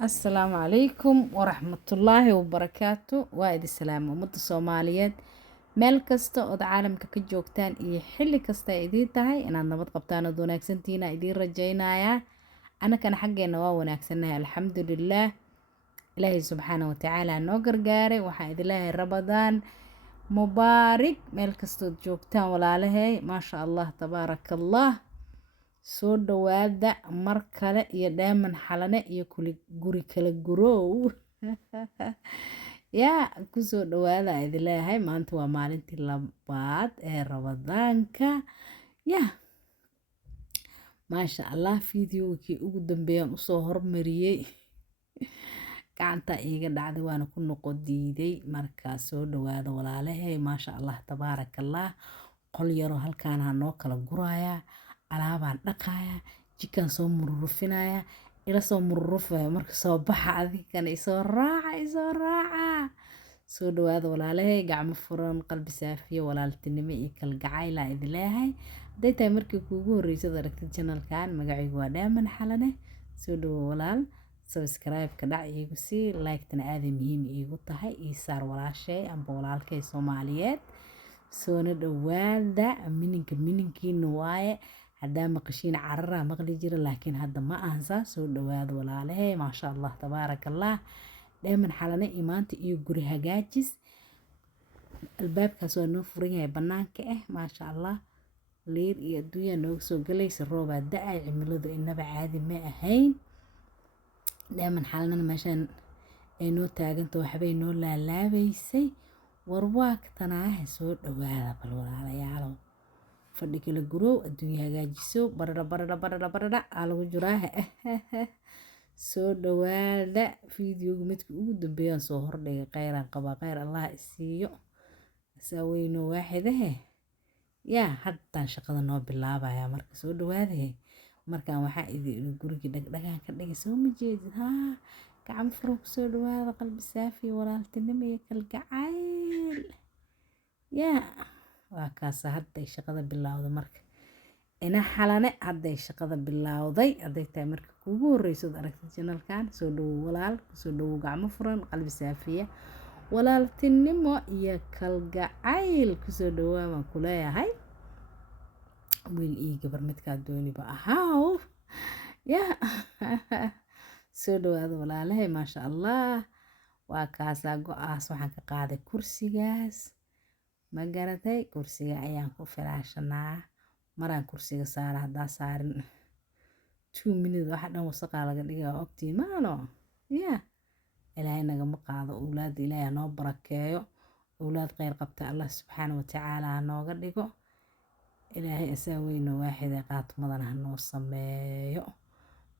السلام عليكم ورحمة الله وبركاته وائد السلام ومد الصوماليات meel kasta ood caalamka ka joogtaan iyo xilli kasta ay idiin tahay inaad nabad qabtaan ood wanaagsantihiina idiin rajaynayaa annakana xaggeena waa wanaagsannahay alxamdulilaah ilaahay subxaana watacaala noo gargaaray waxaan idin leeyahay rabadaan mubaarig meel kastood joogtaan walaalahay maasha allah tabaaraka allah soo dhawaada mar kale iyo dheeman xalane iyo guri kala gurow yaa kusoo dhawaada idin leeyahay maanta waa maalintii labaad ee rabadaanka yaa maasha allah fideokii ugu dambeeyaan usoo hormariyey gacanta iiga dhacday waana ku noqo diiday markaa soo dhawaada walaalahay maasha allah tabaarakallah qol yaroo halkaana noo kala gurayaa alaabaan dhaqaaya jikaan soo mururufinaya ila soo mururufaya marka soo baxa adinkana isoo raaca soo dhawaada walaalahay gacmo furan qalbi saafiya walaaltinimo iyo kalgacayl aan idin leeyahay hadday tahay markii kuugu horreysad aragtid channelkan magacaygu waa Dheeman Xalane soo dhawo walaal subscribe-ka dhac iigu sii like-tana aaday muhiim iigu tahay ii saar walaashay amba walaalkay Soomaaliyeed soona dhawaada mininkiina waaye haddaa maqashiin cararaa maqli jira laakiin hadda ma ahansaa soo dhawaada walaalahay maasha allah tabaarakallah Dheeman Xalane imaanta iyo guri hagaajis albaabkaas waa noo furan yahay bannaanka maasha allah leer iyo adduunya nooga soo galaysa roobaa da-ay cimiladu inaba caadi ma ahayn Dheeman Xalanena meeshaan ay noo taaganta waxbay noo laalaabaysay warwaagtanaahe soo dhawaada bal walaalayaalow fadhi kala gurow adduunya hagaajiso baradha aa lagu jiraahe soo dhawaada fideoga midka ugu dambeeyaan soo hordhigay khayraan qabaa khayr allah isiiyo saaweyno waaxidahe yaa haddaan shaqada noo bilaabaya marka soo dhawaadahe markaan waxaa idin gurigii dhagdhagaan ka dhigay soo ma jeedid gacmo furan ku soo dhawaada qalbi saafi walaaltinimo iyo kalgacayl yaa waa kaasa hadday shaqada bilowday marka ina xalane hadday shaqada bilowday hadday tahay marka kuugu horreysad aragtid channelkan soo dhawow walaal soo dhawow gacmo furan qalbi saafiya walaaltinimo iyo kalgacayl kusoo dhawaa baan ku leeyahay wiil iyo gabar midkaa dooniba ahaaw yaa soo dhawaada walaalahay maasha allah waa kaasaa go-aas waxaan ka qaaday kursigaas ma garatay kursiga ayaan ku firaashanaa maraan kursiga saara haddaa saarin 2 minutes waxa dhan wasaqaa laga dhigaa ogtii maano yaa ilaahay nagama qaado awlaada ilaahay noo barakeeyo awlaad kheyr qabta allah subxaana watacaala nooga dhigo ilaahay asaa weyno waaxida qaatmadan ha noo sameeyo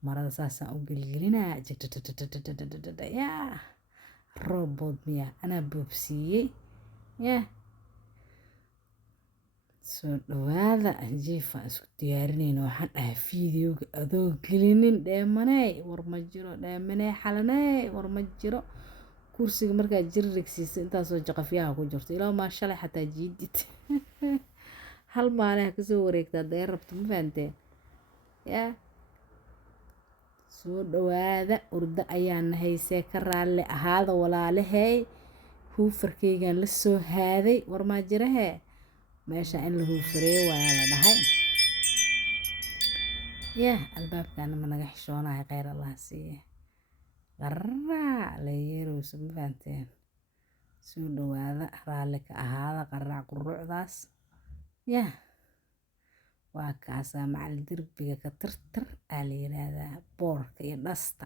marada saasaan u gelgelinaa yaa roobood miya anaa boobsiiyey yaa soo dhawaada jiifa isku diyaarinayna waxaan dhahay fideoga adoo gelinin dheemaney war ma jiro dheemaney xalaney war ma jiro kursiga markaa jirrigsiisa intaasoo jaqafyaha ku jirto ilaa maa shalay xataa jiidid hal maalin kasoo wareegtaa day rabto ma fahanteen yaa soo dhawaada urdo ayaan haysee ka raalle ahaada walaalahay huufarkaygaan la soo haaday war maa jirahee meesha in la huufareeyo waa la dhahay yaa albaabkaana ma naga xishoonahay kheyr allah siiye qaraac la yeerowsa ma fahanteen soo dhawaada raalli ka ahaada qaraac quruucdaas yaa waa kaasaa macal derbiga ka tirtir aa la yiraahdaa boorka iyo dhasta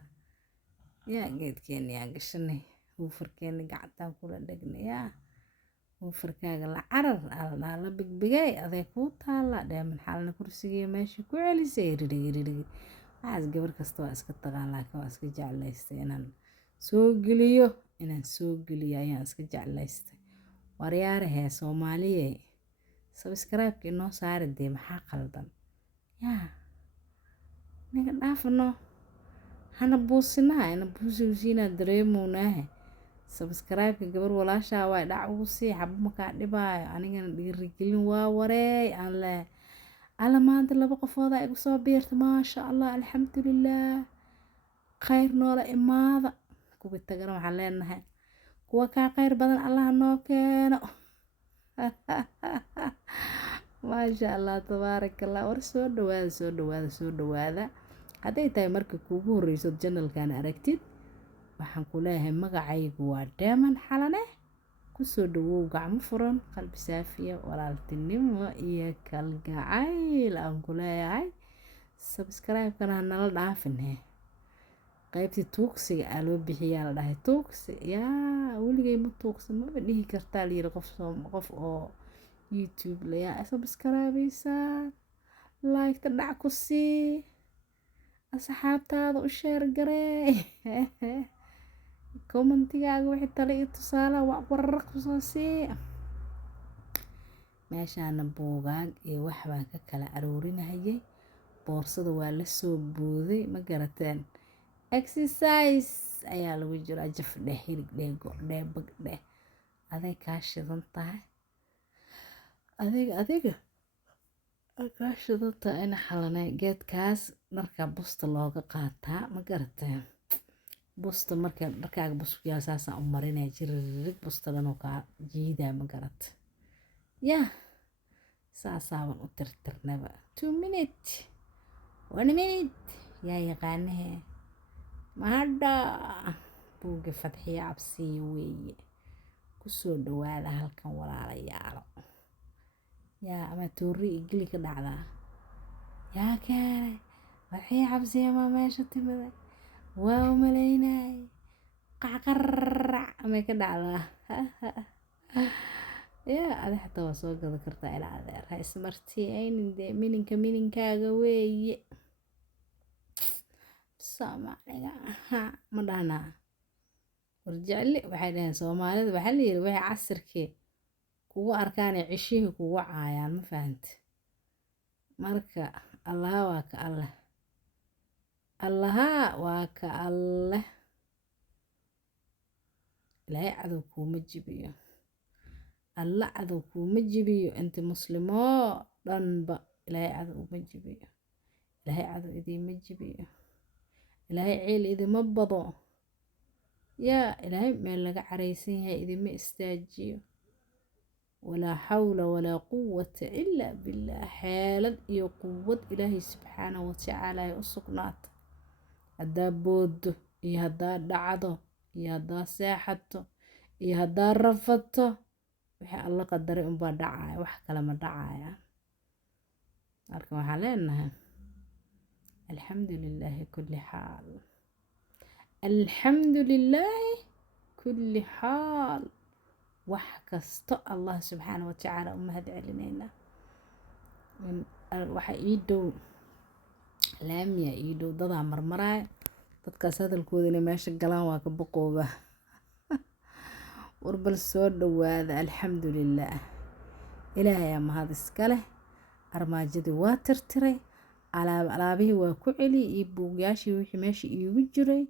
yaa geedkeena yaa gashanay huufarkeena gacantaan kula dhegnay yaa huufarkaaga la carar aa la bigbigay aday kuu taalla Dheeman Xalane kursigii meeshii ku celisay ririgi waxaas gabar kasta waa iska taqaan laakiin waa iska jeclaystay inaan soo geliyo ayaan iska jeclaystay waryaarahee Soomaaliye subscribe-ka inoo saari dee maxaa qaldan yaa naga dhaafano hana buusinaa ina buusiinaa dareemownaahe subscribe-ka gabar walaashaa waa dhac ugu sii xabo makaa dhibaayo anigana dhiirigelin waa wareey aan leh alla maanta 2 qofooda igu soo biirta maasha allah alxamdulillaah khayr noola imaada kuwi tagana waxaan leenahay kuwa kaa khayr badan allah noo keeno maasha allah tabaarakallah war soo dhawaada hadday tahay marka kuugu horreyso janalkan aragtid waxaan ku leeyahay magacaygu waa Dheeman Xalane kusoo dhawow gacmo furan qalbi saafiya walaaltinimo iyo kalgacayl aan ku leeyahay subscribe-kana nala dhaafin qaybtii tuugsiga aa loo bixiyaa la dhahay tuugsi yaa weligay ma tuugsan maba dhihi kartaa layiri qof oo YouTube layaa subscribe-aysaa like-ta dhac ku sii asxaabtaada u sheer garee commentigaaga wixii tale iyo tusaale waa wararaq soo sii meeshaana buugaag iyo wax baan ka kala aroorinayay boorsada waa la soo booday ma garateen exercise ayaa lagu jiraa jaf dheh hirig dheh go dheh bag dheh aday kaa shidan tahay adiga kaa shidan tahay ina Xalane geedkaas dharka busta looga qaataa ma garateen busta marka dharkaaga buskuyaa saasaan u marinaya jiririg busta dhanoo kaa jiidaa ma garat yaa saasaaban u tirtirnaba 2 minute 1 minute yaa yaqaanahee mahadha buugga Fadxiya Cabsiye weeye kusoo dhawaada halkan walaalayaalo yaa ama toori igli ka dhacdaa yaa keenay Fadxiya Cabsiye ma meesha timida waa umaleynay qacqarac amay ka dhacdaa yaa adi xataa waa soo gada kartaa ilaa adeer ha ismartiyaynin dee mininkaaga weeye Soomaaliga ma dhahnaa warjecli waxay dhaheen Soomaalida waxaa la yiri waxay casirkii kugu arkaan ee cishihii kugu caayaan ma fahante marka allaha waa ka alleh ilaahay cadow kuuma jibiyo alla cadow kuuma jibiyo inta muslimoo dhanba ilaahay cadow uma jibiyo ilaahay cadow idiima jibiyo ilaahay ceel idima bado yaa ilaahay meel laga caraysan yahay idima istaajiyo walaa xawla walaa quwata ilaa billah xeelad iyo quwad ilaahay subxaanahu watacaala ay u sugnaata haddaa boodo iyo haddaa dhacdo iyo haddaa seexato iyo haddaa rafato wixii alla qadaray unbaa dhacaya wax kale ma dhacaya marka waxaan leenahay alxamdulilaahi kulli xaal wax kasto allah subxaanahu watacaala u mahad celinayna waxa ii dhow laamiya ii dhow dadaa marmaraya dadkaas hadalkooda inay meesha galaan waa ka boqooba warbal soo dhawaada alxamdulilaah ilaahay aa mahad iska leh armaajadii waa tirtiray alaabihii waa ku celi iyo buugyaashii wixii meesha iigu jiray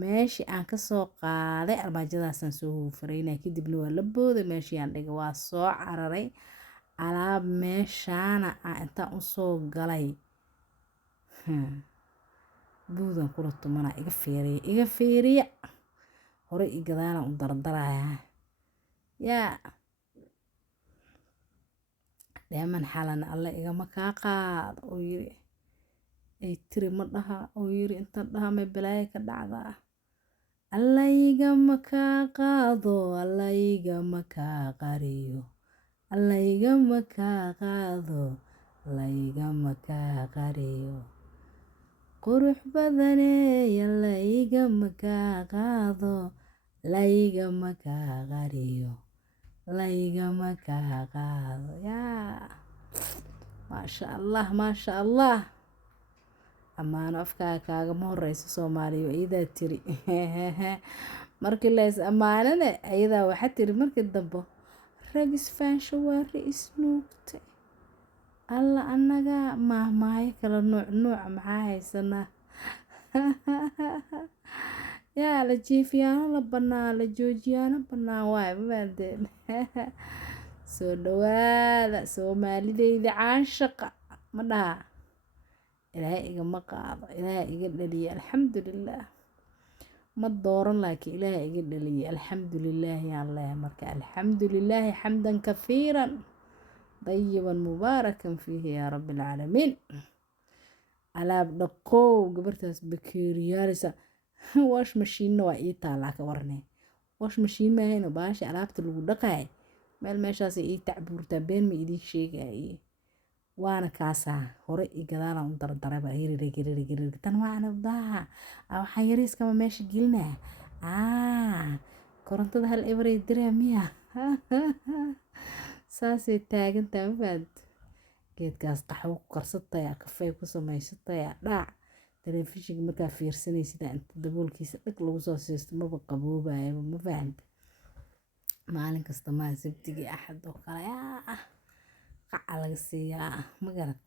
meeshii aan ka soo qaaday armaajadaasaan soo huufaraynay kadibna waa la booday meeshii aan dhigay waa soo cararay alaab meeshaana intaan u soo galay buudan kula tumana iga fiiriya hore i gadaalan u dardarayaa yaa Dheeman Xalane alle igama kaa qaado oo yiri ay tiri ma dhaha oo yiri inta dhaha may balaayo ka dhacdaa alla igama kaa qaado alla igama kaa qariyo alla igama kaa qaado alla igama kaa qariyo qurux badane alla igama kaa qaado alla igama kaa qariyo alla igama kaa qaado yaa maasha allah ammaano afkaaga kaagama horeyso Soomaaliya iyadaa tiri markii la is ammaanane ayadaa waxaa tiri markii dambe rag isfaansho waa ra-is nuugtay alla annaga maahmaayo kala nuuc maxaa haysanaa yaa la jiifiyaano la bannaan la joojiyaano bannaan waay mabaadeen soo dhawaada Soomaalideyda caashaqa ma dhaha ilaahay igama qaado ilaahay iga dhaliyay alxamdulilah ma dooran laakiin ilaahay iga dhaliyay alxamdulilah yaan leeyahay marka alxamdulilah xamdan kafiiran dayiban mubaarakan fiihi yaa rabbi alcaalamiin alaab dhaqow gabartaas bakeeriyaalisa wash mashiinna waa ii taalaa ka warnay wash mashiin maahayno baasha alaabta lagu dhaqaay meel meeshaasay ii tacbuurtaa been ma idiin sheegaaye waana kaasaa hore i gadaalaan u dardaraba hiririgiririgiriri tan waana daa waxaan yariiskama meesha gelinaa korontada hal eberay diraa miya saasay taagantaa mafaad geedkaas qaxwo ku karsataya kafey ku samaysataya dhaac telefishinka markaa fiirsanaysid inta daboolkiisa dhag lagu soo siisto maba qaboobayaba ma fahanta maalin kasta maa sabtigii axad oo kale qaca laga siiyaa ma garat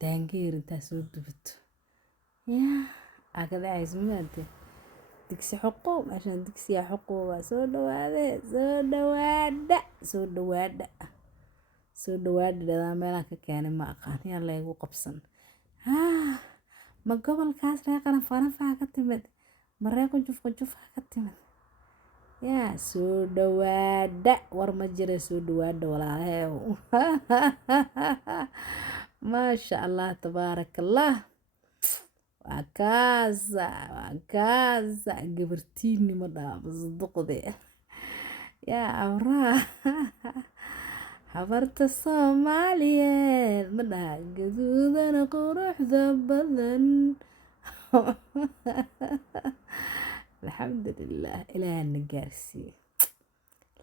daangeer intaa soo dubato aa ka dhacaysa mafahamte digsi xoqow meeshaan digsiyaa xoqow waa soo dhawaada dhadaa meelaan ka keenay ma aqaan yaa laygu qabsan ma gobolkaas ree qanafqanafaa ka timid ma ree qunjufqunjufaa ka timid yaa soo dhawaada war ma jira soo dhawaada walaalaheew maasha allah tabaarakallah waa kaasa gabartiinimo dhaaba saduqde yaa amraa habarta soomaaliyeed ma dhaha gaduudana quruxda badan alxamdulilah ilaahana gaarsiiye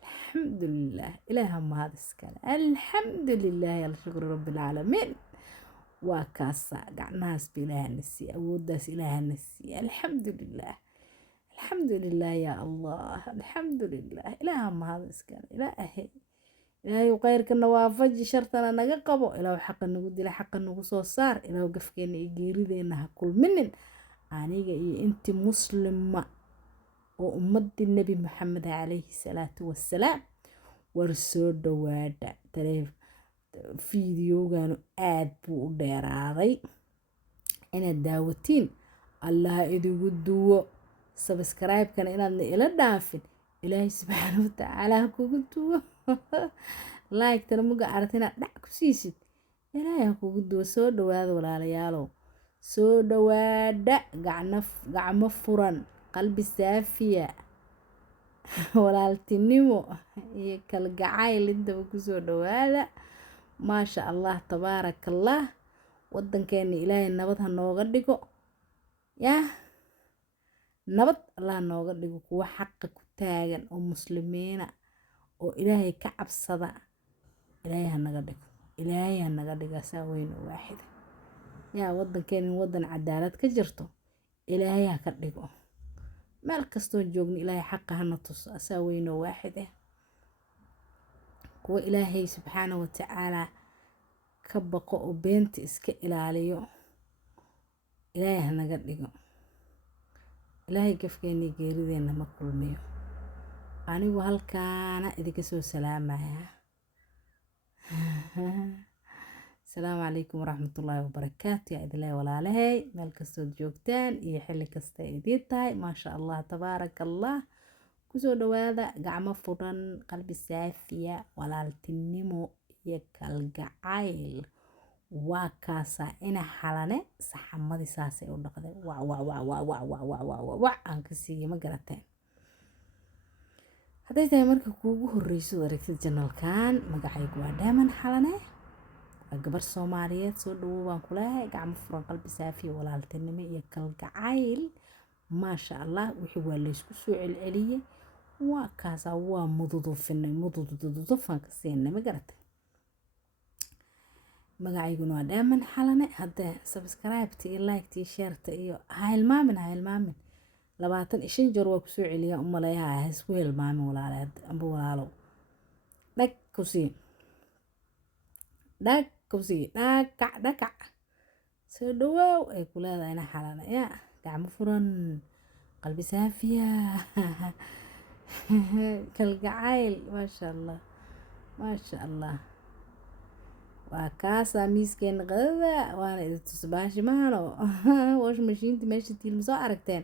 alxamdulilah ilaaha mahad iskale alxamdulilah alshukru rabbilcaalamiin waa kaasa gacnahaas ba ilaahana siiye awooddaas ilaahana siiye alxamdulilah yaa allah alxamdulilah ilaaha mahad iskale ilaahay khayrkana waafaji shartana naga qabo ilaahu xaqa nagu dila xaqa nagu soo saar ilaahu gafkeena iyo geerideena ha kulminin aniga iyo inti muslima oo ummadii nebi maxamed calayhi salaatu wassalaam war soo dhawaada fiidiyowganu aad buu u dheeraaday inaad daawatiin allaha idigu duwo sabskraibekana inaadna ila dhaafin ilaahay subxaana watacaala ha kugu duwo like-tana muga aragta inaad dhac ku siisid ilaahay ha kugu duwo soo dhawaada walaalayaalow soo dhawaada gacmo furan qalbi saafiya walaaltinimo iyo kalgacayl intaba kusoo dhawaada maasha allah tabaarakallah wadankeena ilaahay nabad ha nooga dhigo nabad allah nooga dhigo kuwa xaqa ku taagan oo muslimiina oo ilaahay ka cabsada ilaahay ha naga dhigo saa weyn oo waaxida wadankeena wadan cadaalad ka jirto ilaahay ha ka dhigo meel kastoo joogno ilaahay xaqa hana tuso saa weyn oo waaxid kuwa ilaahay subxaana watacaala ka baqo oo beenta iska ilaaliyo ilaahay ha naga dhigo ilaahay gafkeena geerideena ma kulmiyo anigu halkaana idinka soo salaamaya asalaamu calaykum waraxmatullaahi wabarakaatu yaa idinleh walaalahay meel kastood joogtaan iyo xilli kasta idiin tahay maasha allah tabaaraka allah kusoo dhawaada gacmo furan qalbi saafiya walaaltinimo iyo kalgacayl waa kaasaa ina xalane saxamadii saasay u dhaqday wac aan ka siiyey ma garateen hadday tahay marka kuugu horreyso aragtid janalkan magacaygu waa daaman xalane waa gabar soomaaliyeed soo dhawow baan ku leeyahay gacmo furan qalbi saafiya walaaltinimo iyo kalgacayl maasha allah wixii waa laysku soo celceliyey waa kaasaa waa mududufaan ka siinay ma garatay magacayguna waa daaman xalane hadda subscribe-ta iyo like-ta iyo share-ta iyo ha hilmaamin 25 jeer waa kusoo celiyaa umaleeyaha ha isku hilmaamin walaaleed amba walaalow dhag kusii dhakac soo dhawow ay ku leedahay ina xalane gacmo furan qalbi saafiya kalgacayl maasha allah waa kaasaa miiskeena qadada waana idi tusbaashi mahano wash mashiinta meesha tiilma soo aragteen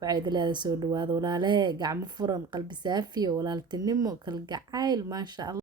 waxay idin soo dhawaada walaalahe gacmo furan qalbi saafiyo walaaltinimo kalgacayl maasha allah